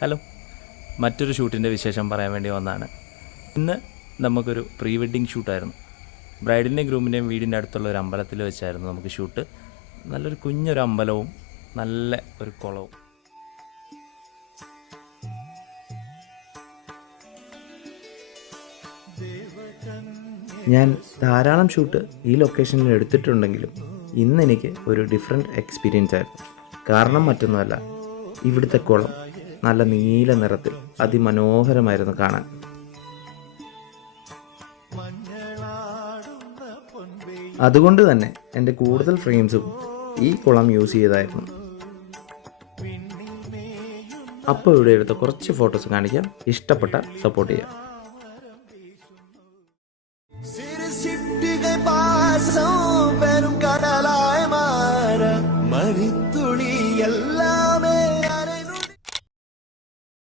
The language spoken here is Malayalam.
ഹലോ, മറ്റൊരു ഷൂട്ടിൻ്റെ വിശേഷം പറയാൻ വേണ്ടി വന്നതാണ്. ഇന്ന് നമുക്കൊരു പ്രീ വെഡ്ഡിങ് ഷൂട്ടായിരുന്നു. ബ്രൈഡിൻ്റെയും ഗ്രൂമിൻ്റെയും വീടിൻ്റെ അടുത്തുള്ള ഒരു അമ്പലത്തിൽ വെച്ചായിരുന്നു നമുക്ക് ഷൂട്ട്. നല്ലൊരു കുഞ്ഞൊരു അമ്പലവും നല്ല ഒരു കുളവും. ഞാൻ ധാരാളം ഷൂട്ട് ഈ ലൊക്കേഷനിൽ എടുത്തിട്ടുണ്ടെങ്കിലും ഇന്ന് എനിക്ക് ഒരു ഡിഫറെൻറ്റ് എക്സ്പീരിയൻസ് ആയിരുന്നു. കാരണം മറ്റൊന്നുമല്ല, ഇവിടുത്തെ കുളം നല്ല നീല നിറത്തിൽ അതിമനോഹരമായിരുന്നു കാണാൻ. അതുകൊണ്ട് തന്നെ എൻ്റെ കൂടുതൽ ഫ്രെയിംസും ഈ കുളം യൂസ് ചെയ്തായിരുന്നു. അപ്പോൾ ഇവിടെ എടുത്ത കുറച്ച് ഫോട്ടോസ് കാണിക്കാം. ഇഷ്ടപ്പെട്ട സപ്പോർട്ട് ചെയ്യാം.